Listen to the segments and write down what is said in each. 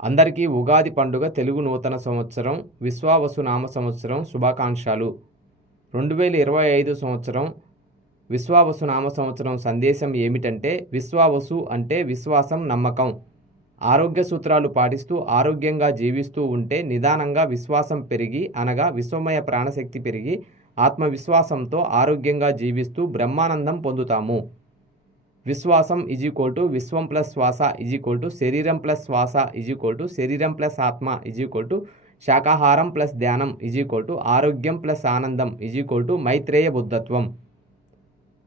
అందరికీ ఉగాది పండుగ తెలుగు నూతన సంవత్సరం విశ్వావసు నామ సంవత్సరం శుభాకాంక్షలు. 2025 సంవత్సరం విశ్వావసు నామ సంవత్సరం సందేశం ఏమిటంటే, విశ్వావసు అంటే విశ్వాసం, నమ్మకం. ఆరోగ్య సూత్రాలు పాటిస్తూ ఆరోగ్యంగా జీవిస్తూ ఉంటే నిదానంగా విశ్వాసం పెరిగి, అనగా విశ్వమయ ప్రాణశక్తి పెరిగి ఆత్మవిశ్వాసంతో ఆరోగ్యంగా జీవిస్తూ బ్రహ్మానందం పొందుతాము. విశ్వాసం = విశ్వం ప్లస్ శ్వాస = శరీరం ప్లస్ శ్వాస = శరీరం ప్లస్ ఆత్మ = శాకాహారం ప్లస్ ధ్యానం = ఆరోగ్యం ప్లస్ ఆనందం = మైత్రేయ బుద్ధత్వం.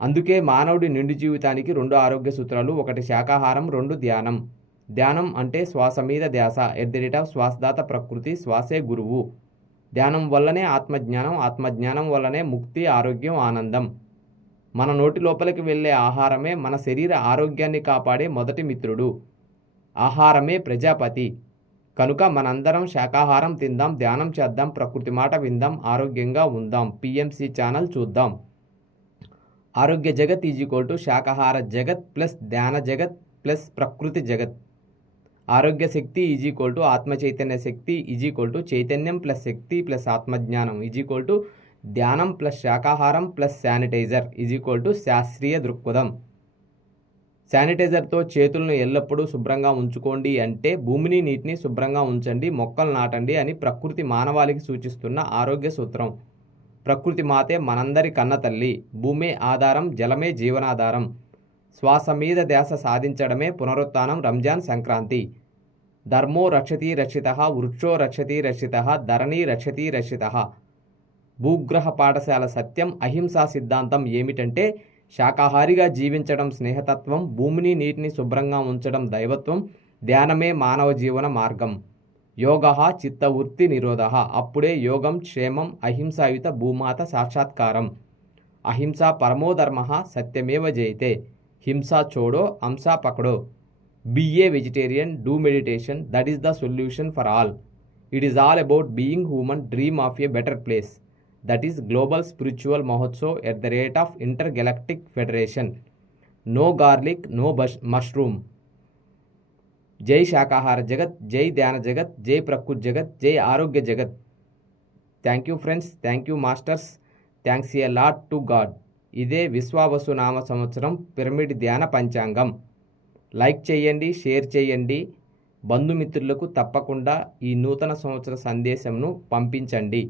అందుకే మానవుడి నిండు జీవితానికి 2 ఆరోగ్య సూత్రాలు: 1 శాకాహారం, 2 ధ్యానం. ధ్యానం అంటే శ్వాస మీద ధ్యాస. శ్వాసదాత ప్రకృతి, శ్వాసే గురువు. ధ్యానం వల్లనే ఆత్మజ్ఞానం, ఆత్మజ్ఞానం వల్లనే ముక్తి, ఆరోగ్యం, ఆనందం. మన నోటి లోపలికి వెళ్ళే ఆహారమే మన శరీర ఆరోగ్యాన్ని కాపాడే మొదటి మిత్రుడు. ఆహారమే ప్రజాపతి. కనుక మనందరం శాకాహారం తిందాం, ధ్యానం చేద్దాం, ప్రకృతి మాట విందాం, ఆరోగ్యంగా ఉందాం. పిఎంసి ఛానల్ చూద్దాం. ఆరోగ్య జగత్ = శాకాహార జగత్ ప్లస్ ధ్యాన జగత్ ప్లస్ ప్రకృతి జగత్. ఆరోగ్య శక్తి = ఆత్మ చైతన్య శక్తి = చైతన్యం ప్లస్ శక్తి ప్లస్ ఆత్మజ్ఞానం = ధ్యానం ప్లస్ శాకాహారం ప్లస్ శానిటైజర్ = శాస్త్రీయ దృక్పథం. శానిటైజర్తో చేతులను ఎల్లప్పుడూ శుభ్రంగా ఉంచుకోండి అంటే భూమిని, నీటిని శుభ్రంగా ఉంచండి, మొక్కలు నాటండి అని ప్రకృతి మానవాళికి సూచిస్తున్న ఆరోగ్య సూత్రం. ప్రకృతి మాతే మనందరి కన్న తల్లి. భూమే ఆధారం, జలమే జీవనాధారం. శ్వాస మీద ధ్యాస సాధించడమే పునరుత్థానం, రంజాన్, సంక్రాంతి. ధర్మో రక్షతి రక్షితః, వృక్షో రక్షతి రక్షితః, ధరణి రక్షతి రక్షితః. భూగ్రహ పాఠశాల సత్యం, అహింసా సిద్ధాంతం ఏమిటంటే, శాకాహారిగా జీవించడం స్నేహతత్వం, భూమిని, నీటిని శుభ్రంగా ఉంచడం దైవత్వం, ధ్యానమే మానవ జీవన మార్గం. యోగః చిత్తవృత్తి నిరోధః. అప్పుడే యోగం, క్షేమం, అహింసాయుత భూమాత సాక్షాత్కారం. అహింసా పరమో ధర్మః, సత్యమేవ జయతే. హింసా చోడో, హంసా పకడో. Be a vegetarian, do meditation, that is the solution for all. It is all about being human, dream of a better place. That is Global Spiritual Mahotsav at the rate of Intergalactic Federation. No garlic, no mushroom. Jai Shakahara Jagat, Jai Dhyana Jagat, Jai Prakrut Jagat, Jai Arogya Jagat. Thank you friends, thank you masters, thanks a lot to God. ఇదే విశ్వావసు నామ సంవత్సరం pyramid ధ్యాన పంచాంగం. Like చేయండి, share చేయండి, బంధుమిత్రులకు తప్పకుండా ఈ నూతన సంవత్సర సందేశంను పంపించండి.